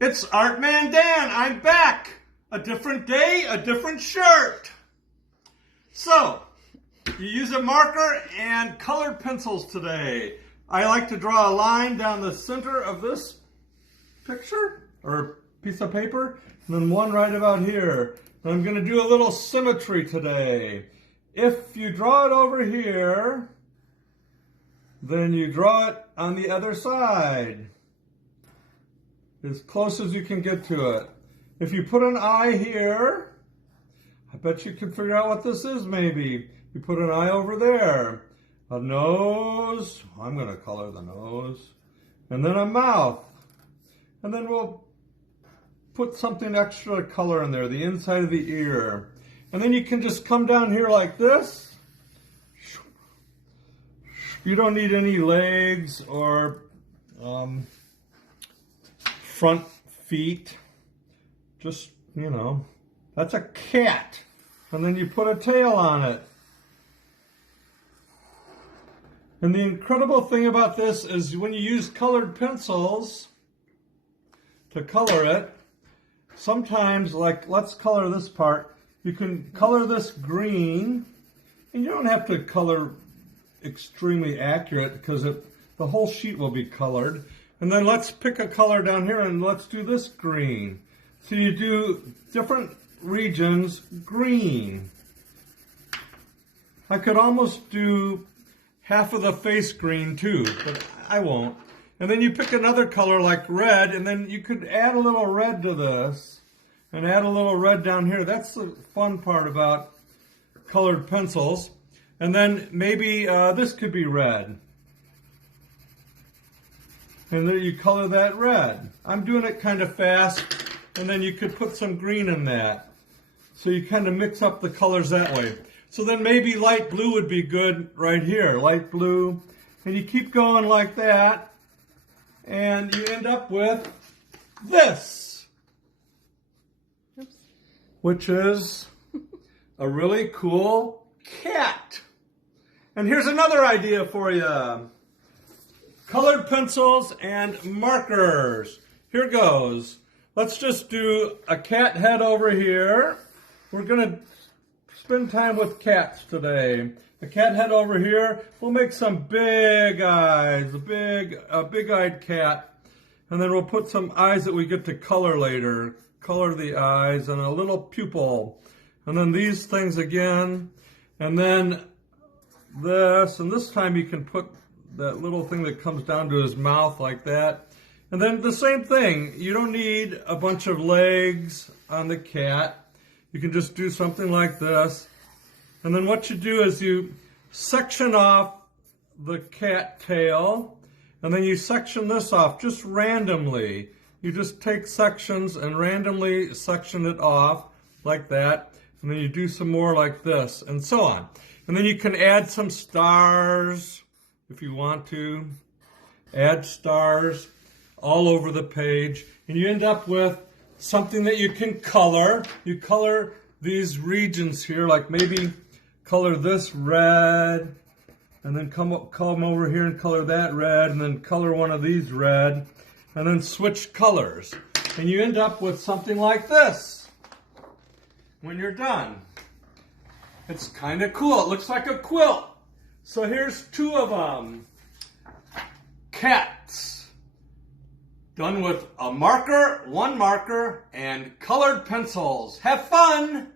It's Artman Dan. I'm back. A different day, a different shirt. So, you use a marker and colored pencils today. I like to draw a line down the center of this picture or piece of paper, and then one right about here. And I'm going to do a little symmetry today. If you draw it over here, then you draw it on the other side, as close as you can get to it. If you put an eye here, I bet you can figure out what this is maybe. You put an eye over there. A nose, I'm going to color the nose. And then a mouth. And then we'll put something extra color in there, the inside of the ear. And then you can just come down here like this. You don't need any legs or front feet. Just, you know, that's a cat. And then you put a tail on it. And the incredible thing about this is when you use colored pencils to color it, sometimes, like, let's color this part. You can color this green, and you don't have to color extremely accurate because the whole sheet will be colored. And then let's pick a color down here and let's do this green. So you do different regions green. I could almost do half of the face green too, but I won't. And then you pick another color like red, and then you could add a little red to this and add a little red down here. That's the fun part about colored pencils. And then maybe this could be red. And then you color that red. I'm doing it kind of fast, and then you could put some green in that. So you kind of mix up the colors that way. So then maybe light blue would be good right here, light blue. And you keep going like that, and you end up with this, which is a really cool cat. And here's another idea for you. Colored pencils and markers. Here goes. Let's just do a cat head over here. We're going to spend time with cats today. A cat head over here. We'll make some big eyes, a big-eyed cat. And then we'll put some eyes that we get to color later. Color the eyes and a little pupil. And then these things again. And then this. And this time you can put that little thing that comes down to his mouth like that. And then the same thing. You don't need a bunch of legs on the cat. You can just do something like this. And then what you do is you section off the cat tail, and then you section this off just randomly. You just take sections and randomly section it off like that. And then you do some more like this, and so on. And then you can add some stars if you want to. Add stars all over the page. And you end up with something that you can color. You color these regions here, like maybe color this red, and then come over here and color that red, and then color one of these red, and then switch colors. And you end up with something like this when you're done. It's kind of cool. It looks like a quilt. So here's two of them. Cats. Done with a marker, one marker, and colored pencils. Have fun!